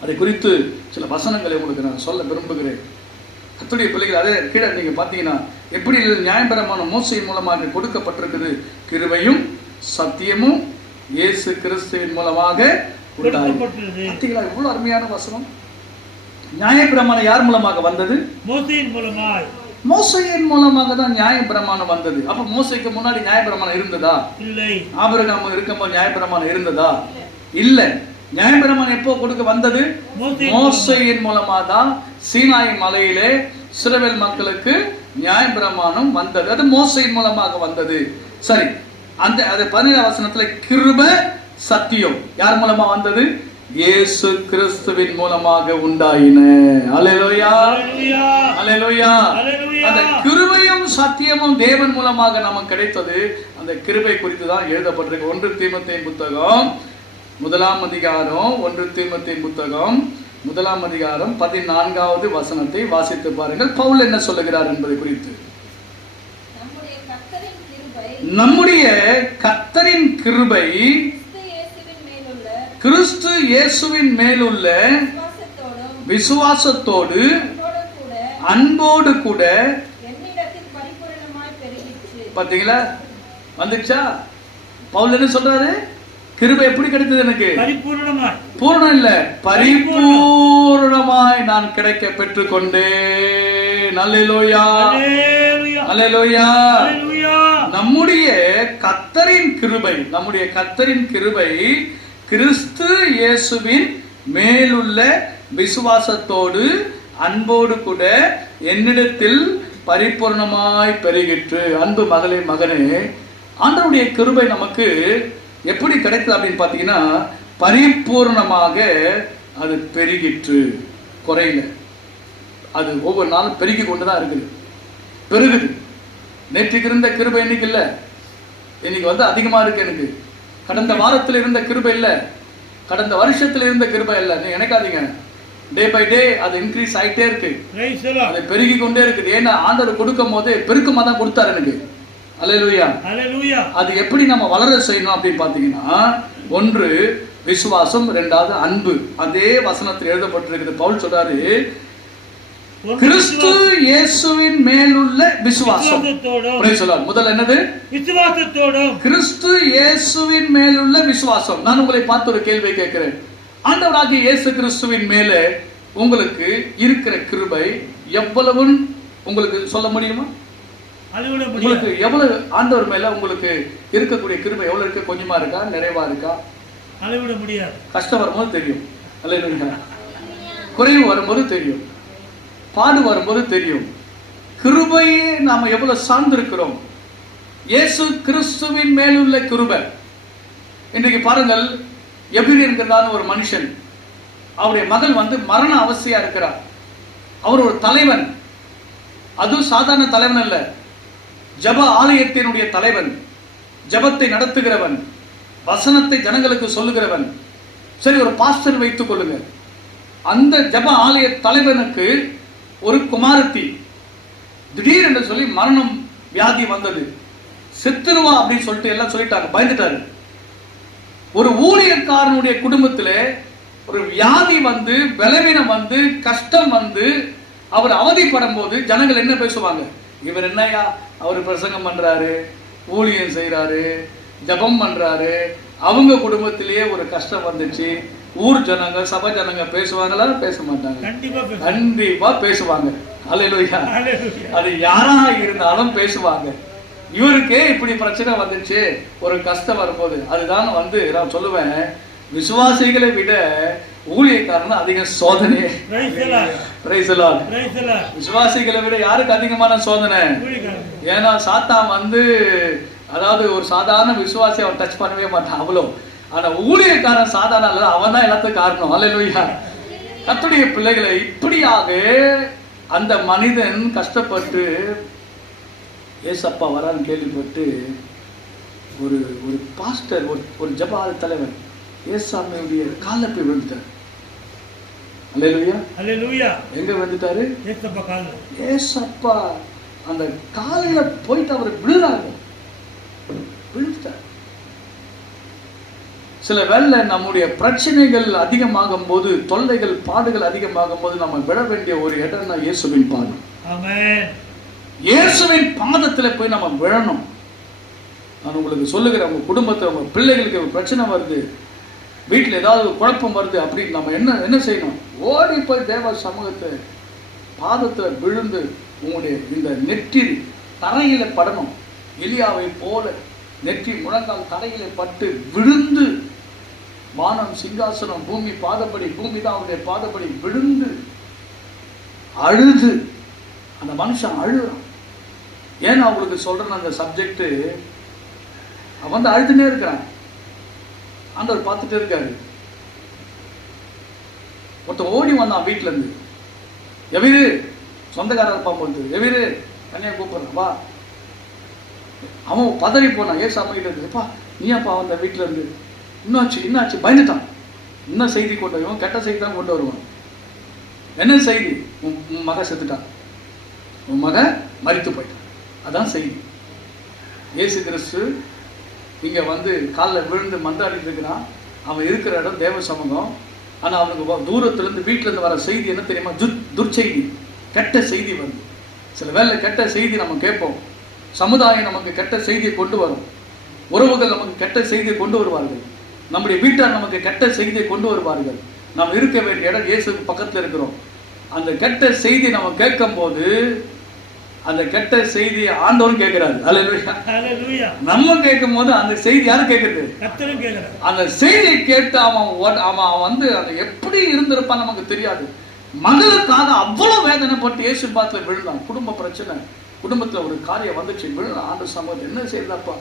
அதை குறித்து சில வசனங்களை உங்களுக்கு நான் சொல்ல விரும்புகிறேன். கர்த்தருடைய பிள்ளைகள், அதே கீழே நீங்க பாத்தீங்கன்னா எப்படி நியாயபரமான மோசையின் மூலமாக கொடுக்கப்பட்டிருக்குது. கிருபையும் சத்தியமும் இயேசு கிறிஸ்துவின் மூலமாக பார்த்தீங்களா? இவ்வளவு அருமையான வசனம். நியாயப்பிரமாணம் யார் மூலமாக வந்தது? மோசையின் மூலமாக. மோசையின் மூலமாக தான் நியாயப்பிரமாணம் வந்தது. அப்ப மோசைக்கு முன்னாடி நியாயப்பிரமாணம் இருந்ததா? இல்லை. ஆபிரகாம் இருக்கும்போது நியாயப்பிரமாணம் இருந்ததா? இல்ல. நியாயப்பிரமாணம் எப்போ கொடுக்க வந்தது? மோசையின் மூலமா தான் சீனாய் மலையிலே இஸ்ரவேல் மக்களுக்கு நியாயப்பிரமாணம் வந்தது. அது மோசையின் மூலமாக வந்தது. சரி, அந்த 17 வசனத்துல கிருபை சத்தியம் யார் மூலமா வந்தது? இயேசு கிறிஸ்துவின் மூலமாக உண்டாயின. அல்லேலூயா அல்லேலூயா. அந்த கிருபையும் சத்தியமும் தேவன் மூலமாக நமக்கு கிடைத்தது. அந்த கிருபை குறித்து தான் எழுதப்பட்டிருக்கு. 1 தீமோத்தேயுவின் புத்தகம் 1ஆம் அதிகாரம், 1 தீமோத்தேயுவின் புத்தகம் 1ஆம் அதிகாரம் 14வது வசனத்தை வாசித்து பாருங்கள். பவுல் என்ன சொல்லுகிறார் என்பதை குறித்து. நம்முடைய கர்த்தரின் கிருபை கிறிஸ்து இயேசுவின் மேலுள்ள விசுவாசத்தோடு அன்போடு கூட. பாத்தீங்களா? வந்துச்சா? பவுல் என்ன சொல்றாரு? கிருபை எப்படி கிடைத்தது? எனக்கு பரிபூர்ணமாய், பூர்ணம் இல்ல, பரிபூர்ணமாய் நான் கிடைக்க பெற்றுக்கொண்டேன். அல்லேலூயா அல்லேலூயா. நம்முடைய கர்த்தரின் கிருபை, நம்முடைய கர்த்தரின் கிருபை கிறிஸ்து இயேசுவின் மேலுள்ள விசுவாசத்தோடு அன்போடு கூட என்னிடத்தில் பரிபூர்ணமாய் பெருகிற்று. அன்பு மகளே, மகனே, ஆண்டவருடைய கிருபை நமக்கு எப்படி கிடைத்தது அப்படின்னு பாத்தீங்கன்னா, பரிபூர்ணமாக அது பெருகிற்று, குறையில. அது ஒவ்வொரு நாளும் பெருகி கொண்டுதான் இருக்குது, பெருகுது. நேற்றுக்கு இருந்த கிருபை இன்னைக்கு இல்ல, இன்னைக்கு வந்து அதிகமா இருக்கு. எனக்கு கடந்த வாரத்தில் இருந்த கிருபை இல்ல, கடந்த வருஷத்தில் இருந்த கிருபை இல்ல. நீ நினைக்காதீங்க, டே பை டே அது இன்க்ரீஸ் ஆயிட்டே இருக்கு, அது பெருகி கொண்டே இருக்குது. ஏன்னா ஆண்டவர் கொடுக்கும் போது பெருக்கமா தான் கொடுத்தாரு எனக்கு. அல்லேலூயா அல்லேலூயா. அது எப்படி நம்ம வளர செய்யணும் அப்படின்னு பாத்தீங்கன்னா, 1 விசுவாசம், 2வது அன்பு. அதே வசனத்தில் எழுதப்பட்டிருக்கிறது. பவுல் சொல்றாரு, கிறிஸ்து இயேசுவின் மேலுள்ள விசுவாசம். முதல்ல என்னது? விசுவாசத்தோடு. கிறிஸ்து இயேசுவின் மேலுள்ள விசுவாசம். நான் உங்களை பார்த்து ஒரு கேள்வி கேட்கிறேன். ஆண்டவராகிய இயேசு கிறிஸ்துவின் மேலே உங்களுக்கு இருக்கிற கிருபை எவ்வளவுன்னு உங்களுக்கு சொல்ல முடியுமா? உங்களுக்கு எவ்வளவு ஆண்டவர் மேல உங்களுக்கு இருக்கக்கூடிய கிருபை எவ்வளவு இருக்கு? கொஞ்சமா இருக்கா, நிறைவா இருக்கா? அளவிட முடியாது. கஷ்டம் வரும்போது தெரியும். அல்லேலூயா. குறைவு வரும்போது தெரியும், பாடு வரும்போது தெரியும். கிருபையே நாம எவ்வளவு சார்ந்திருக்கிறோம். இயேசு கிறிஸ்துவின் மேலுள்ள கிருபை. இன்றைக்கு பாருங்கள், எபிரியன்கிறதான ஒரு மனுஷன், அவருடைய மகள் மரண அவஸ்தையா இருக்கிறார். அவர் ஒரு தலைவன், அதுவும் சாதாரண தலைவன் அல்ல, ஜப ஆலயத்தினுடைய தலைவன், ஜபத்தை நடத்துகிறவன், வசனத்தை ஜனங்களுக்கு சொல்லுகிறவன். சரி, ஒரு பாஸ்டர் வைத்துக் கொள்ளுங்க. அந்த ஜப ஆலய தலைவனுக்கு ஒரு குமாரத்தி திடீர் என்று சொல்லி மரணம் வியாதி வந்தது. செத்துருவா அப்படின்னு சொல்லிட்டு எல்லாம் சொல்லிட்டாங்க, பயந்துட்டாரு. ஒரு ஊழியக்காரனுடைய குடும்பத்திலே ஒரு வியாதி பலவீனம் கஷ்டம் அவர் அவதிப்படும் போது ஜனங்கள் என்ன பேசுவாங்க? இவர் என்னையா அவர் பிரசங்கம் பண்றாரு, ஊழியம் செய்யறாரு, ஜபம் பண்றாரு. அவங்க குடும்பத்திலேயே ஒரு கஷ்டம் வந்துச்சு. ஊர் ஜனங்க, சபை ஜனங்க பேசுவாங்களா? பேச மாட்டாங்க. கண்டிப்பா பேசுவாங்க. அல்லேலூயா. அது யாரா இருந்தாலும் பேசுவாங்க. இவருக்கே இப்படி பிரச்சனை வந்துச்சு, ஒரு கஷ்டம் வரும்போது, அதுதான் நான் சொல்லுவேன், விசுவாசிகளை விட ஊழியக்காரன் அதிக சோதனை. விசுவாசிகளை விட யாருக்கு அதிகமான சோதனை? ஏன்னா சாத்தான் அதாவது ஒரு சாதாரண விசுவாசி அவன் டச் பண்ணவே மாட்டான் அவ்வளோ. ஆனா ஊழியக்காரன் சாதாரண அல்ல, அவன் தான் எல்லாத்துக்கும் காரணம். அல்லேலூயா. கர்த்தருடைய பிள்ளைகளை, இப்படியாக அந்த மனிதன் கஷ்டப்பட்டு ஏசப்பா வரான்னு கேள்விப்பட்டு ஒரு ஒரு பாஸ்டர், ஒரு ஜபால தலைவன் ஏசாமியுடைய கால்ல போய் விழுந்துட்டார். அல்லேலூயா, அல்லேலூயா. எங்க விழுந்துட்டாரு? ஏசப்பா கால்ல. ஏசப்பா அந்த கால்ல போயிட்டு அவர் விழுறாங்க, விழுந்துட்டார். சில வேளை நம்முடைய பிரச்சனைகள் அதிகமாகும் போது, தொல்லைகள் பாடுகள் அதிகமாகும் போது நம்ம விழ வேண்டிய ஒரு இடம்னா இயேசுவின் பாதம். ஆமென். இயேசுவின் பாதத்துல போய் நம்ம விழணும். நான் உங்களுக்கு சொல்லுகிறேன், உங்க குடும்பத்துல உங்க பிள்ளைகளுக்கு ஒரு பிரச்சனை வருது, வீட்டில் ஏதாவது குழப்பம் வருது அப்படின்னு நம்ம என்ன செய்யணும்? ஓடி போய் தேவ சமூகத்தை பாதத்துல விழுந்து உங்களுடைய இந்த நெற்றி தரையில படணும். எலியாவை போல நெற்றி முழங்கால் தரையில பட்டு விழுந்து, வானம் சிங்காசனம், பூமி பாதப்படி, பூமி தான் அவருடைய பாதப்படி, விழுந்து அழுது அந்த மனுஷன் அழுறான். ஏன்னா அவங்களுக்கு சொல்றேன், அந்த சப்ஜெக்ட் அவன் அழுதுனே இருக்கிறான். ஆண்டவர் பார்த்துட்டு இருக்காரு. ஒருத்தன் ஓடி வந்தான் வீட்டுல இருந்து, எவிரு சொந்தக்காரர் பார்ப்போம், எவிரு தனியா கூப்பிடுறான் வா. அவன் பதறி போனான். ஏன் சமையல் இருக்குப்பா, நீயாப்பா வந்த வீட்டுல இருந்து? இன்னாச்சு பயந்துட்டான். இன்னும் செய்தி கொண்டு வருவான், கெட்ட செய்தி தான் கொண்டு வருவான். என்ன செய்தி? உன் மக செத்துட்டான், உன் மக மரித்து போயிட்டான், அதான் செய்தி. இயேசு கிறிஸ்து இங்க காலில் விழுந்து மன்றாடிட்டு இருக்கிறான். அவன் இருக்கிற இடம் தேவ சமூகம். ஆனா அவனுக்கு தூரத்துல இருந்து வீட்டுல இருந்து வர செய்தி என்ன தெரியுமா? துர்ச்செய்தி, கெட்ட செய்தி வருது. சில வேளை கெட்ட செய்தி நம்ம கேட்போம். சமுதாயம் நமக்கு கெட்ட செய்தியை கொண்டு வரும், உறவுகள் நமக்கு கெட்ட செய்தியை கொண்டு வருவார்கள், நம்முடைய வீட்டார் நமக்கு கெட்ட செய்தியை கொண்டு வருவார்கள். நாம் இருக்க வேண்டிய இடம் இயேசுக்கு பக்கத்துல இருக்கிறோம். அந்த கெட்ட செய்தி நம்ம கேட்கும் போது, அந்த கெட்ட செய்தியை ஆண்டவரும் கேட்கிறாரு. அல்லேலூயா. நம்ம கேட்கும் போது அந்த செய்தி யாரு கேட்கிறது? கர்த்தரும் கேட்கிறார். அந்த செய்தியை கேட்டு அவன் அந்த எப்படி இருந்திருப்பான் நமக்கு தெரியாது. மகளுக்காக அவ்வளவு வேதனைப்பட்டு இயேசு பாத்துல விழுந்தான். குடும்ப பிரச்சனை, குடும்பத்துல ஒரு காரியம் வந்துச்சு, விழுந்தான். ஆண்டவர் சமூகத்தை என்ன செய்யறப்பா?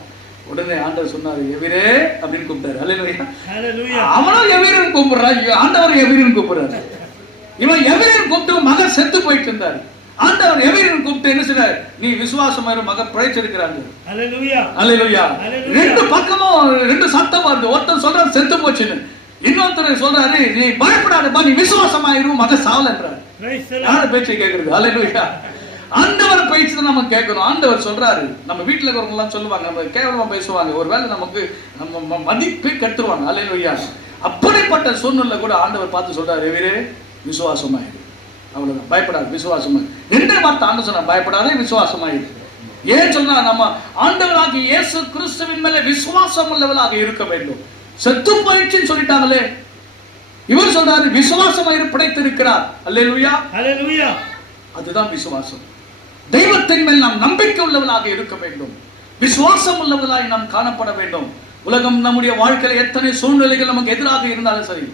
உடனே ஆண்டவர் சொன்னாரு, எவிரே அப்படின்னு கூப்பிட்டாரு. அல்லேலூயா. அவனும் எவிரன் கூப்பிடுறான், ஆண்டவர் எவிரன் கூப்பிடுறாரு. இவன் எவிரன் கூப்பிட்டு மகன் செத்து போயிட்டு இருந்தாரு. ஆண்டவர் எவிரன் கூப்பிட்டு என்ன செய்றாரு? நீ விசுவாசமா இரு, மகன் பிழைச்சிருக்கிறாங்க. அல்லேலூயா, அல்லேலூயா. ரெண்டு பக்கமும் ரெண்டு சத்தம் வருது. ஒருத்தன் சொல்றாரு செத்து போச்சுன்னு, இன்னொருத்தர் சொல்றாரு நீ பயப்படாதப்பா, நீ விசுவாசமா இரு, மகன் சாவலன்றாரு. யார பேச்சை கேட்கறது? அல்லேலூயா. ஆண்டவர் பேச்சு தான் நம்ம கேட்கணும். ஆண்டவர் சொல்றாரு. நம்ம வீட்டுல இருக்கிறவங்க எல்லாம் சொல்லுவாங்க, நம்ம கேவலமா பேசுவாங்க, ஒருவேளை நமக்கு நம்ம மதிப்பை கட்டுருவாங்க. அல்லேலூயா. அப்படிப்பட்ட சூழ்நிலை கூட ஆண்டவர் பார்த்து சொல்றாரு, எவிரே விசுவாசமாயிரு, அவ்வளவுதான், பயப்படாது, விசுவாசமாயிரு. ரெண்டே வார்த்தை ஆண்டவர் சொன்னார், பயப்படாதே, விசுவாசமாயிரு. ஏன் சொன்னா, நம்ம ஆண்டவராகிய இயேசு கிறிஸ்துவின் மேல விசுவாசம் உள்ளவர்களாக இருக்க வேண்டும். செத்து போயிடுச்சுன்னு சொல்லிட்டாங்களே, இவர் சொல்றாரு விசுவாசமாயிரு, படைத்திருக்கிறார். அல்லேலூயா, அல்லேலூயா. அதுதான் விசுவாசம். தெய்வத்தின் மேல் நாம் நம்பிக்கை உள்ளவர்களாக இருக்க வேண்டும், விசுவாசம் உள்ளவர்களாக நாம் காணப்பட வேண்டும். உலகம் நம்முடைய வாழ்க்கையில எத்தனை சூழ்நிலைகள் நமக்கு எதிராக இருந்தாலும் சரி,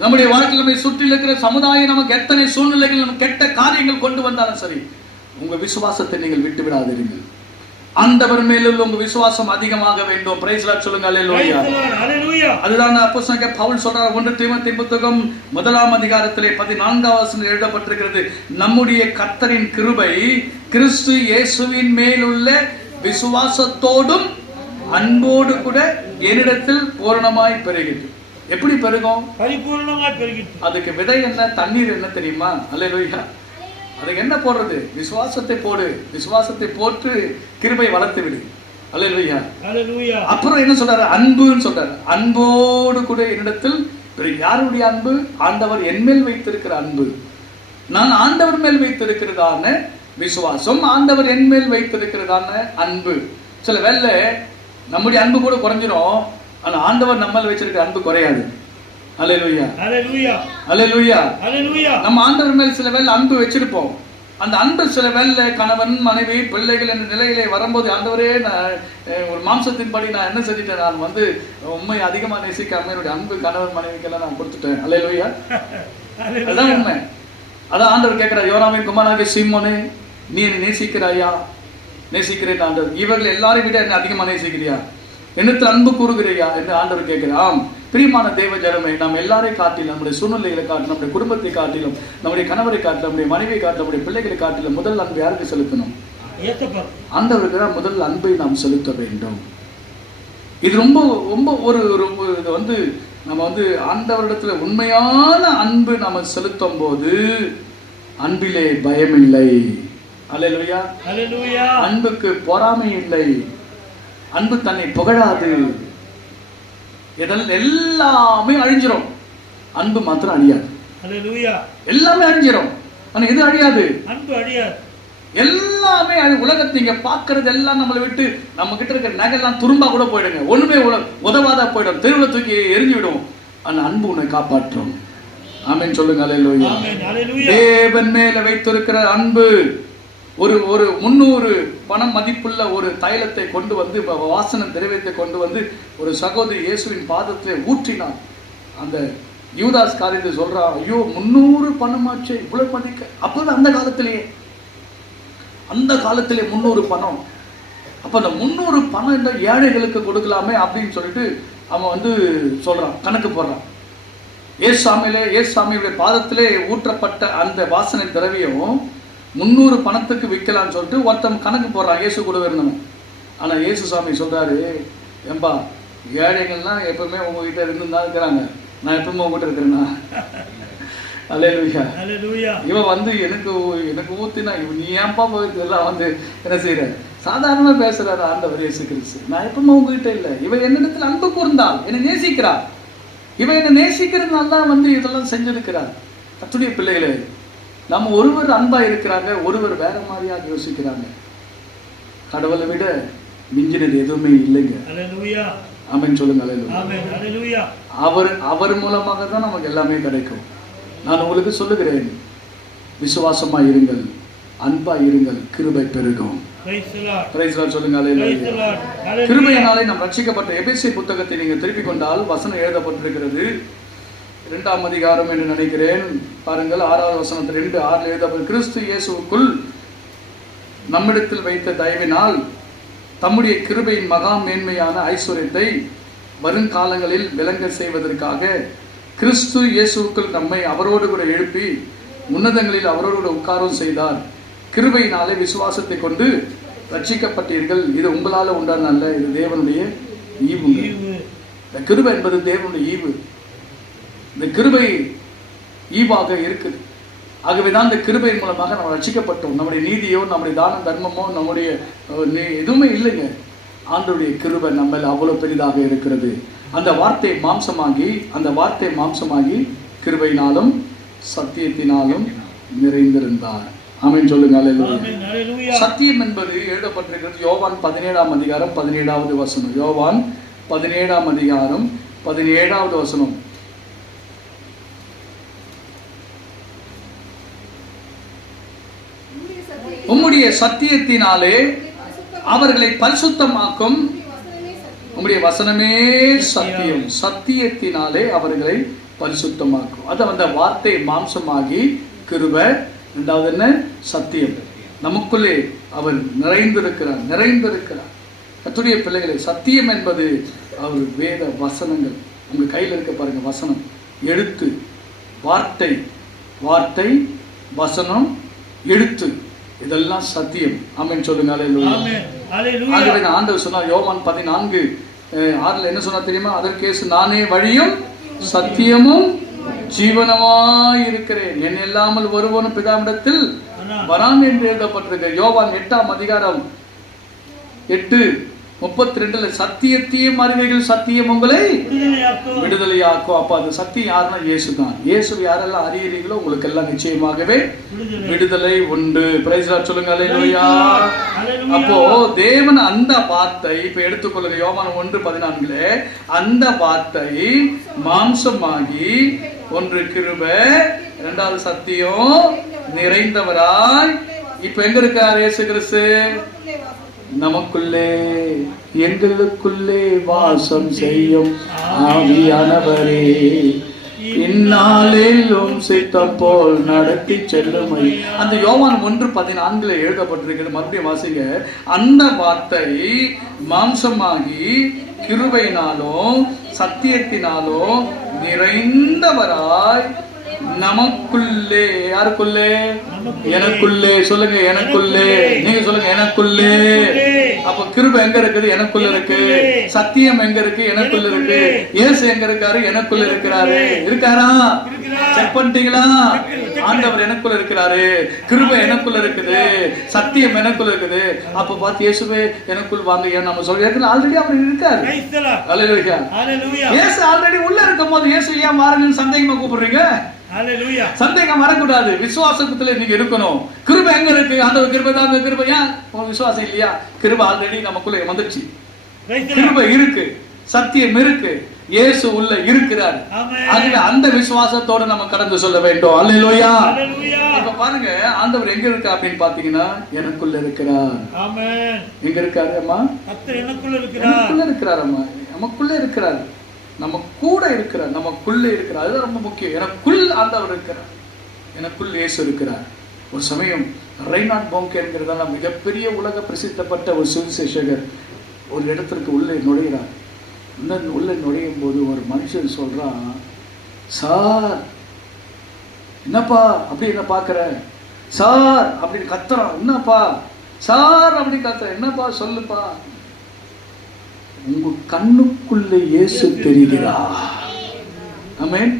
நம்முடைய வாழ்க்கையில் நம்மை சுற்றி இருக்கிற சமுதாயம் நமக்கு எத்தனை சூழ்நிலைகள் நமக்கு கெட்ட காரியங்கள் கொண்டு வந்தாலும் சரி, உங்க விசுவாசத்தை நீங்கள் விட்டு விடாதீர்கள். ஆண்டவர் மேலுள்ள உங்க விசுவாசம் அதிகமாக வேண்டும். பிரைஸ் லார்ட் சொல்லுங்க. அல்லேலூயா, அல்லேலூயா. அதுதான் அப்போஸ்தலனாகிய பவுல் சொல்றார். 1 தீமோத்தேயு புத்தகம் 1ஆம் அதிகாரத்திலே 14ஆம் வசனத்தில் எழுதப்பட்டிருக்கிறது, நம்முடைய கர்த்தரின் கிருபை கிறிஸ்து இயேசுவின் மேலுள்ள விசுவாசத்தோடும் அன்போடு கூட என்னிடத்தில் பூரணமாய் பெருகிட்டு. எப்படி பெருகும்? பரிபூர்ணமாய் பெருகிட்டு. அதுக்கு விதை என்ன, தண்ணீர் என்ன தெரியுமா? அல்லேலூயா. அதுக்கு என்ன போடுறது? விசுவாசத்தை போடு. விசுவாசத்தை போட்டு கிருபை வளர்த்து விடு. அல்லேலூயா, அல்லேலூயா. அப்புறம் என்ன சொல்றாரு? அன்புன்னு சொல்றாரு. அன்போடு கூட என்னிடத்தில். யாருடைய அன்பு? ஆண்டவர் என் மேல் வைத்திருக்கிற அன்பு. நான் ஆண்டவர் மேல் வைத்திருக்கிறதான விசுவாசம், ஆண்டவர் என் மேல் வைத்திருக்கிறதான அன்பு. சில வேளை நம்முடைய அன்பு கூட குறைஞ்சிரும், ஆனா ஆண்டவர் நம்ம மேல் வச்சிருக்கிற அன்பு குறையாது. அல்லேலூயா, அல்லேலூயா, அல்லேலூயா, அல்லேலூயா. நம்ம ஆண்டவர் மேல் சில வேளை அன்பு வச்சிருப்போம். அந்த அன்பு சில வேளை கணவன் மனைவி பிள்ளைகள் என்ற நிலையிலே வரும்போது, ஆண்டவரே நான் ஒரு மாம்சத்தின்படி நான் என்ன செஞ்சுட்டேன், நான் வந்து உண்மை அதிகமா நேசிக்காம என்னுடைய அன்பு கணவன் மனைவிக்கெல்லாம் நான் கொடுத்துட்டேன். அல்லேலூயா, அதுதான் உண்மை. அதான் ஆண்டவர் கேட்கிறார், யோனாவின் குமாரனாகிய சீமோனே, நீ என்னை நேசிக்கிறாயா? நேசிக்கிறேன் ஆண்டவர். இவர்கள் எல்லாரையும் விட என்ன அதிகமா நேசிக்கிறியா? என்னத்தில் அன்பு கூறுகிறியா என்று ஆண்டவர் கேட்கிறார். பிரியமான தேவ ஜனமே, நாம் எல்லாரையும் காட்டிலும், நம்முடைய சூழ்நிலைகளை காட்டிலும், நம்முடைய குடும்பத்தை காட்டிலும், நம்முடைய கணவரை காட்டிலும், நம்முடைய மனைவியை காட்டிலும், நம்முடைய பிள்ளைகளை காட்டிலும் முதல் அன்பு யாருக்கு செலுத்தணும்? ஆண்டவருக்கு தான் முதல் அன்பை நாம் செலுத்த வேண்டும். இது ரொம்ப ரொம்ப ஒரு இது வந்து நம்ம வந்து ஆண்டவரிடத்துல உண்மையான அன்பு நாம செலுத்தும் போது அன்பிலே பயமில்லை. அல்லேலூயா, அல்லேலூயா. அன்புக்கு பொறாமை இல்லை. அன்பு தன்னை புகழாது. எல்லாமே அழிஞ்சிரும், அன்பு மாத்திரம் அழியாது. அல்லேலூயா. எல்லாமே அழிஞ்சிரும், ஆனா எது அழியாது? அன்பு அழியாது. எல்லாமே உலகத்தை இங்க பாக்குறது எல்லாம் நம்மளை விட்டு, நம்ம கிட்ட இருக்கிற நகைலாம் துரும்பா கூட போயிடுங்க, ஒண்ணுமே உதவாதா போயிடும், தெருவில் தூக்கி எரிஞ்சு விடும். ஆனா அன்பு உன்னை காப்பாற்றும். ஆமென் சொல்லுங்க. அல்லேலூயா. தேவன் மேல வைத்திருக்கிற அன்பு ஒரு 300 பணம் மதிப்புள்ள ஒரு தைலத்தை கொண்டு வந்து, வாசனை திரவியத்தை கொண்டு வந்து ஒரு சகோதரி இயேசுவின் பாதத்திலே ஊற்றினார். அந்த யூதாஸ் காரியத்தை சொல்றா, ஐயோ 300 பணமாச்சு, இவ்வளவு மதிக்க. அப்பதான் அந்த காலத்திலே 300 பணம். அப்ப அந்த 300 பணம் இந்த ஏழைகளுக்கு கொடுக்கலாமே அப்படின்னு சொல்லிட்டு அவன் வந்து சொல்றான், கணக்கு போடுறான். ஏசாமியுடைய பாதத்திலே ஊற்றப்பட்ட அந்த வாசனை திரவியம் 300 பணத்துக்கு விற்கலான்னு சொல்லிட்டு ஒருத்தன் கணக்கு போடுறான், இயேசு கூட இருந்தவன். ஆனா இயேசு சாமி சொல்றாரு, ஏம்பா ஏழைகள்லாம் எப்பவுமே உங்ககிட்ட இருந்துதான் இருக்கிறாங்க, நான் எப்பவுமே உங்ககிட்ட இருக்கிறேன்னா. அல்லேலூயா, அல்லேலூயா. இவன் வந்து எனக்கு ஊத்தினா நீ ஏன்பா இதெல்லாம் வந்து என்ன செய்யற, சாதாரணமா பேசுறாரு ஆண்டவர் இயேசு கிறிஸ்து. நான் எப்பவுமே உங்ககிட்ட இல்லை. இவன் என்னிடத்தில் அன்பு கூர்ந்தால் என்னை நேசிக்கிறார். இவன் என்னை நேசிக்கிறதுனால தான் வந்து இதெல்லாம் செஞ்சிருக்கிறார். கர்த்தருடைய பிள்ளைகளே, நம்ம ஒருவர் அன்பா இருக்கிறாங்க, ஒருவர் வேற மாதிரியாக யோசிக்கிறாங்க. கடவுளை விட மிஞ்சினது எதுவுமே இல்லைங்க. அல்லேலூயா, ஆமென் சொல்லுங்க. அல்லேலூயா. அவர் மூலமாக தான் நமக்கு எல்லாமே கிடைக்கும். நான் உங்களுக்கு சொல்லுகிறேன், விசுவாசமா இருங்கள், அன்பா இருங்கள், கிருபை பெருகும். பிரைஸ் லார்ட் சொல்லுங்க. அல்லேலூயா. கிருபையினாலே நாம் ரட்சிக்கப்பட்ட எபேசியர் புத்தகத்தை நீங்க திருப்பிக் கொண்டால் வசனம் எழுதப்பட்டிருக்கிறது, 2ஆம் அதிகாரம் என்று நினைக்கிறேன். பாருங்கள், 6வது வசனத்தில் 2:6 எழுதப்பட்ட, கிறிஸ்து இயேசுவுக்குள் நம்மிடத்தில் வைத்த தயவினால் தம்முடைய கிருபையின் மகா மேன்மையான ஐஸ்வர்யத்தை வருங்காலங்களில் விளங்க செய்வதற்காக கிறிஸ்து இயேசுவுக்குள் நம்மை அவரோடு கூட எழுப்பி உன்னதங்களில் அவரோடு கூட உட்காரம் செய்தார். கிருபையினாலே விசுவாசத்தை கொண்டு ரட்சிக்கப்பட்டீர்கள். இது உங்களால உண்டான அல்ல, இது தேவனுடைய ஈவு. இந்த கிருபை என்பது தேவனுடைய ஈவு. இந்த கிருபை ஈவாக இருக்குது. ஆகவேதான் இந்த கிருபையின் மூலமாக நம்ம ரட்சிக்கப்பட்டோம். நம்முடைய நீதியோ, நம்முடைய தான தர்மமோ, நம்முடைய எதுவுமே இல்லைங்க. ஆண்டவருடைய கிருபை நம்ம அவ்வளவு பெரிதாக இருக்கிறது. அந்த வார்த்தை மாம்சமாகி கிருபையினாலும் சத்தியத்தினாலும் நிறைந்திருந்தார். ஆமென் சொல்லுங்க. அல்லேலூயா. சத்தியம் என்பது எழுதப்பட்டிருக்கிறது யோவான் 17ஆம் அதிகாரம் 17வது வசனம். யோவான் 17ஆம் அதிகாரம் 17வது வசனம். உம்முடைய சத்தியத்தினாலே அவர்களை பரிசுத்தமாக்கும். உம்முடைய வசனமே சத்தியம். சத்தியத்தினாலே அவர்களை பரிசுத்தமாக்கும். அது அந்த வார்த்தை மாம்சமாகி கிருபை, இரண்டாவது என்ன, சத்தியம். நமக்குள்ளே அவர் நிறைந்திருக்கிறார். கர்த்தருடைய பிள்ளைகளை, சத்தியம் என்பது அவர் வேத வசனங்கள். உங்க கையில் இருக்க பாருங்க, வசனம், எழுத்து, வார்த்தை, வசனம், எழுத்து, இதெல்லாம் சத்தியம். ஆமென் சொல்லுங்க. அல்லேலூயா. ஆண்டவர் சொன்னார் யோவான் 14:6 என்ன சொன்னா தெரியுமா? அதற்கேசு, நானே வழியும் சத்தியமும் ஜீவனமாய் இருக்கிறேன், என் இல்லாமல் ஒருவனும் பிதாவிடத்தில் வரான் என்று எழுதப்பட்டிருக்க. யோவான் 8:32 சத்தியத்தையும் அறிவைகள் சத்தியம் உங்களை விடுதலையாக்கும். அப்ப அது சத்தியம் யாருன்னா இயேசு தான். இயேசு யாரெல்லாம் அறியறீங்களோ உங்களுக்கு எல்லாம் நிச்சயமாகவே விடுதலை உண்டு. பிரைஸ் லார்ட் சொல்லுங்க. அல்லேலூயா. அப்போ தேவன் அந்த வார்த்தை, இப்ப எடுத்துக்கொள்ளுங்க, யோவான் 1:14 அந்த வார்த்தை மாம்சமாகி, ஒன்று கிருபை, இரண்டாவது சத்தியம் நிறைந்தவராய் இப்ப எங்க இருக்கார் இயேசு கிறிஸ்து? நமக்குள்ளே, எங்களுக்குள்ளே வாசம் செய்யும் ஆவியானவரே, இந்நாளிலும் சித்தம் போல் நடத்தி செல்லுமை. அந்த யோவான் 1:14 எழுதப்பட்டிருக்கிறது. மறுபடியும் வாசிங்க. அந்த வார்த்தை மாம்சமாகி கிருபையினாலும் சத்தியத்தினாலும் நிறைந்தவராய் நமக்குள்ளே, யாருக்குள்ளே? எனக்குள்ளே. சொல்லுங்க, எனக்குள்ளே. நீங்க சொல்லுங்க, எனக்குள்ளே. அப்ப கிருபை எங்க இருக்குது? எனக்குள்ள இருக்கு. சத்தியம் எங்க இருக்கு? எனக்குள்ள இருக்கு. இயேசு எங்க இருக்காரு? எனக்குள்ள இருக்கிறாரு. இருக்காரா? செக் பண்ணிட்டீங்களா? ஆண்டவர் எனக்குள்ள இருக்கிறாரு, கிருபை எனக்குள்ள இருக்குது, சத்தியம் எனக்குள்ள இருக்குது. அப்ப பார்த்து இயேசுவே எனக்குள் வாங்க ஏன் நம்ம சொல்றோம்? ஆல்ரெடி அவர் இருக்காரு. அல்லேலூயா. இயேசு ஆல்ரெடி உள்ள இருக்கும்போது இயேசு ஏன் வாருங்கன்னு சந்தேகமா கூப்பிடுறீங்க? சந்தேகம் வரக்கூடாது. விசுவாசத்துல நீங்க இருக்கணும். கிருபை எங்க இருக்கு? ஆண்டவர் கிருபை தாங்க. கிருபை ஏன் விசுவாசம் இல்லையா? கிருபை ஆல்ரெடி நமக்குள்ள வந்துச்சு. கிருபை இருக்கு, சத்தியம் இருக்கு, இயேசு உள்ள இருக்கிறார். அந்த விசுவாசத்தோட நம்ம கடந்து சொல்ல வேண்டும். அல்லேலூயா. இப்ப பாருங்க, ஆண்டவர் எங்க இருக்கா அப்படின்னு பாத்தீங்கன்னா எனக்குள்ள இருக்கிறார். எங்க இருக்காரு அம்மா? எனக்குள்ள இருக்கிறார் அம்மா. நமக்குள்ள இருக்கிறார், நம்ம கூட இருக்கிறார், நமக்குள்ளே இருக்கிறார். அதுதான் ரொம்ப முக்கியம். எனக்குள் ஆண்டவர் இருக்கிறார், எனக்குள் இயேசு இருக்கிறார். ஒரு சமயம் ரெய்னார்ட் போங்கே என்கிறதால மிகப்பெரிய உலக பிரசித்தப்பட்ட ஒரு சுவிசேஷகர் ஒரு இடத்திற்கு உள்ளே நுழைகிறார். உள்ளே நுழையும் போது ஒரு மனுஷன் சொல்றான், சார் என்னப்பா அப்படி என்ன பாக்குற? சார் அப்படின்னு கத்துறான். என்னப்பா சார் அப்படி கத்துற? என்னப்பா சொல்லுப்பா. உங்க கண்ணுக்குள்ள இயேசு தெரிகிறார். ஆமென்.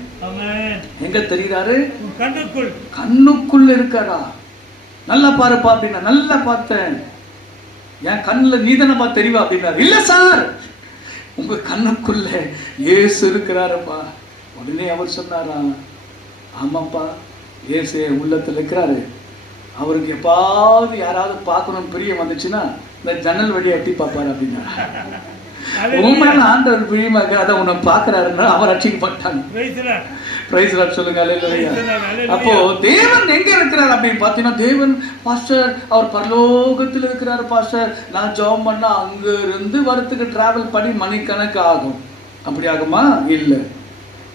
எங்க தெரிகிறாரு? கண்ணுக்குள்ள இருக்காரா? நல்லா பாருப்பா அப்படின்னா, நல்லா பார்த்தேன், என் கண்ணுல நீதானப்பா தெரிவா அப்படின்னா, இல்ல சார் உங்க கண்ணுக்குள்ள இயேசு இருக்கிறாருப்பா. உடனே அவர் சொன்னாரா, ஆமாப்பா இயேசு உள்ளத்துல இருக்கிறாரு. அவருக்கு எப்பாவது யாராவது பார்க்கணும் பிரியம் வந்துச்சுன்னா இந்த ஜன்னல் வழியா எட்டி பார்ப்பாரு அப்படின்னா, உண்மையான ஆண்டவர் பிரியமாக அதை உன்னை பார்க்கிறாருன்னா அவர் ரட்சிக்கப்பட்டாங்க. பிரைஸ் லார்ட் சொல்லுங்க. அல்லேலூயா. அப்போ தேவன் எங்க இருக்கிறார் அப்படின்னு பார்த்தீங்கன்னா, தேவன் பாஸ்டர் அவர் பரலோகத்தில் இருக்கிறார் பாஸ்டர். நான் ஜெபம் பண்ணா அங்க இருந்து வரத்துக்கு டிராவல் பண்ணி மணிக்கணக்கு ஆகும். அப்படி ஆகுமா? இல்ல.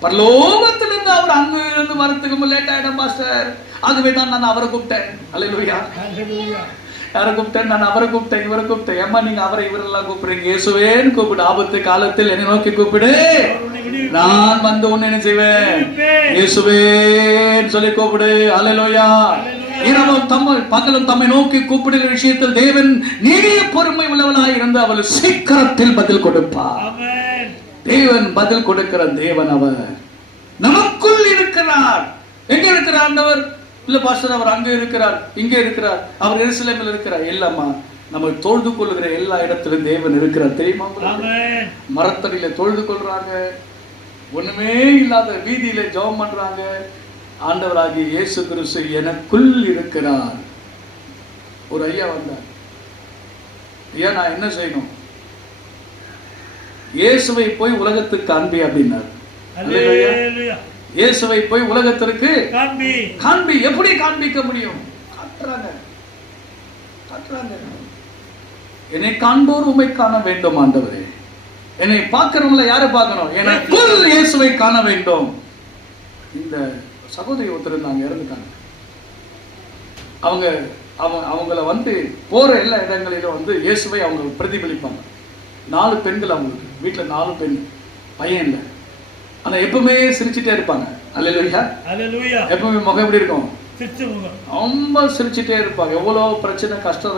பரலோகத்திலிருந்து அவர் அங்க இருந்து வரத்துக்கு லேட் ஆயிடும் பாஸ்டர். ஆகவே தான் நான் அவரை கூப்பிட்டேன். அல்லேலூயா. யாரை கூப்பிட்டேன்? நான் அவரை கூப்பிட்டேன், இவரை கூப்பிட்டேன். ஏமா நீங்க அவரை இவரெல்லாம் கூப்பிடுறீங்க? இயேசுவேன்னு கூப்பிடு. ஆபத்து காலத்தில் என்னை நோக்கி கூப்பிடு, நான் வந்து உன்னை என்ன செய்வேன்? இயேசுவேன்னு சொல்லி கூப்பிடு. அல்லேலூயா. இரவும் பகலும் தம்மை நோக்கி கூப்பிடுகிற விஷயத்தில் தேவன் நீடிய பொறுமை உள்ளவனாய் இருந்து அவள் சீக்கிரத்தில் பதில் கொடுப்பார். தேவன் பதில் கொடுக்கிற தேவன் அவர். நமக்குள் இருக்கிறார். எங்க இருக்கிறார் ஆண்டவர்? இல்ல பாஸ்டர் அவர் அங்க இருக்கிறார், இங்க இருக்கிறார், அவர் எருசலேமில் இருக்கிறார். இல்லம்மா, நம்ம தொழுது கொள்ளுகிற எல்லா இடத்திலும் தேவன் இருக்கிறார். தெரியுமா? மரத்தடியில தொழுது கொள்றாங்க, ஒண்ணுமே இல்லாத வீதியில ஜெபம் பண்றாங்க. ஆண்டவராகிய இயேசு கிறிஸ்து எனக்குள் இருக்கிறார். ஒரு ஐயா வந்தார். ஐயா நான் என்ன செய்யணும்? இயேசுவை போய் உலகத்துக்கு காண்பி அப்படின்னார். இயேசுவை போய் உலகத்திற்கு காண்பி. எப்படி காண்பிக்க முடியும்? காட்டுறாங்க. என்னை காண்போர் உம்மை காண வேண்டும் ஆண்டவரே. என்னை பார்க்கிறவங்கள யாரை பார்க்கணும்? எனக்குள் இயேசுவை காண வேண்டும். இந்த சகோதரி ஒருத்தர் இருந்தாங்க, இறந்துட்டாங்க. அவங்கள வந்து போற எல்லா இடங்களிலும் வந்து இயேசுவை அவங்க பிரதிபலிப்பாங்க. 4 பெண்கள் அவங்களுக்கு வீட்டில், 4 பெண், பையன் இல்லை. ஆனால் எப்பவுமே சிரிச்சுட்டே இருப்பாங்க. அல்லேலூயா, அல்லேலூயா. எப்பவுமே முகம் எப்படி இருக்கும்? சிரிச்ச முகம். ரொம்ப சிரிச்சுட்டே இருப்பாங்க. எவ்வளோ பிரச்சனை கஷ்டம்